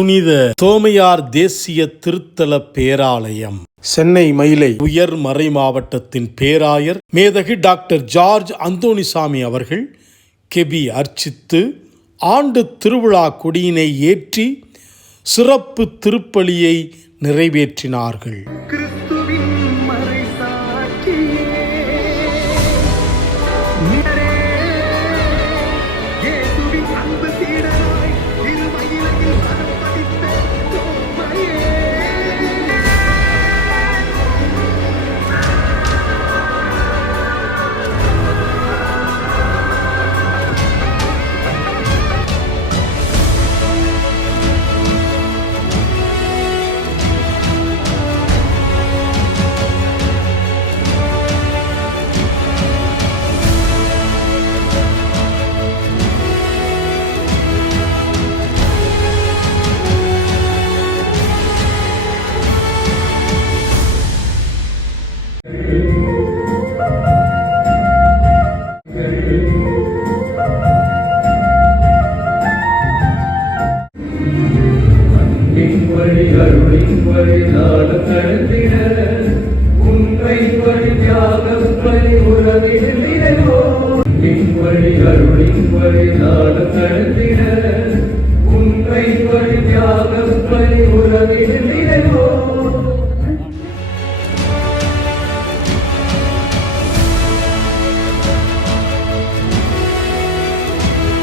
புனித தோமையார் தேசிய திருத்தல பேராலயம் சென்னை மயிலை உயர் மறை மாவட்டத்தின் பேராயர் மேதகு டாக்டர் ஜார்ஜ் அந்தோணிசாமி அவர்கள் கெபி அர்ச்சித்து ஆண்டு திருவிழா கொடியினை ஏற்றி சிறப்பு திருப்பலியை நிறைவேற்றினார்கள்.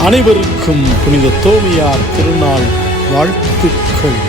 அனைவருக்கும் புனித தோமையார் திருநாள் வாழ்த்துக்கள்.